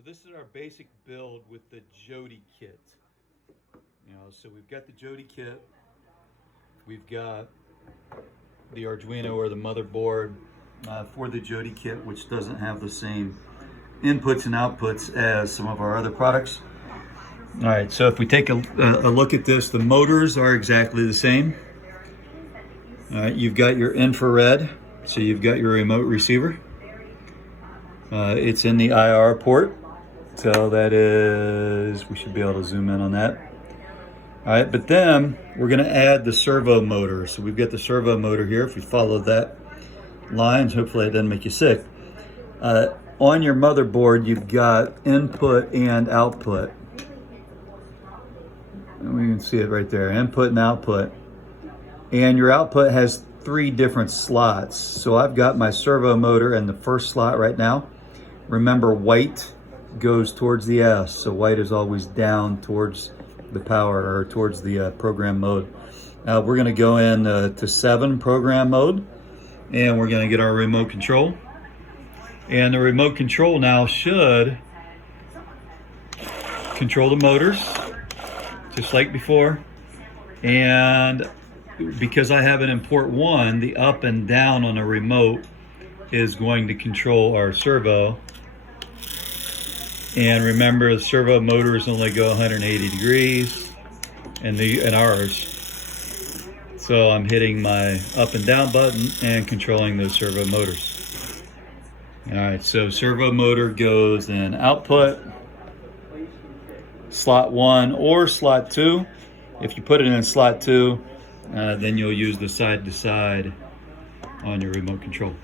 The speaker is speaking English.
So this is our basic build with the Jodie kit. So we've got the Jodie kit. We've got the Arduino or the motherboard for the Jodie kit, which doesn't have the same inputs and outputs as some of our other products. All right, so if we take a look at this, the motors are exactly the same. All right, you've got your infrared, so you've got your remote receiver. It's in the IR port, so that is, we should be able to zoom in on that. All right, but then we're gonna add the servo motor. So we've got the servo motor here. If we follow that line, hopefully it doesn't make you sick. On your motherboard, you've got input and output. And we can see it right there, input and output. And your output has 3 different slots. So I've got my servo motor in the first slot right now. Remember, white goes towards the S, so white is always down towards the power or towards the program mode. We're gonna go in to 7 program mode, and we're gonna get our remote control. And the remote control now should control the motors, just like before. And because I have it in port 1, the up and down on the remote is going to control our servo. And remember, the servo motors only go 180 degrees in ours. So I'm hitting my up and down button and controlling those servo motors. All right, so servo motor goes in output, slot 1 or slot 2. If you put it in slot 2, then you'll use the side to side on your remote control.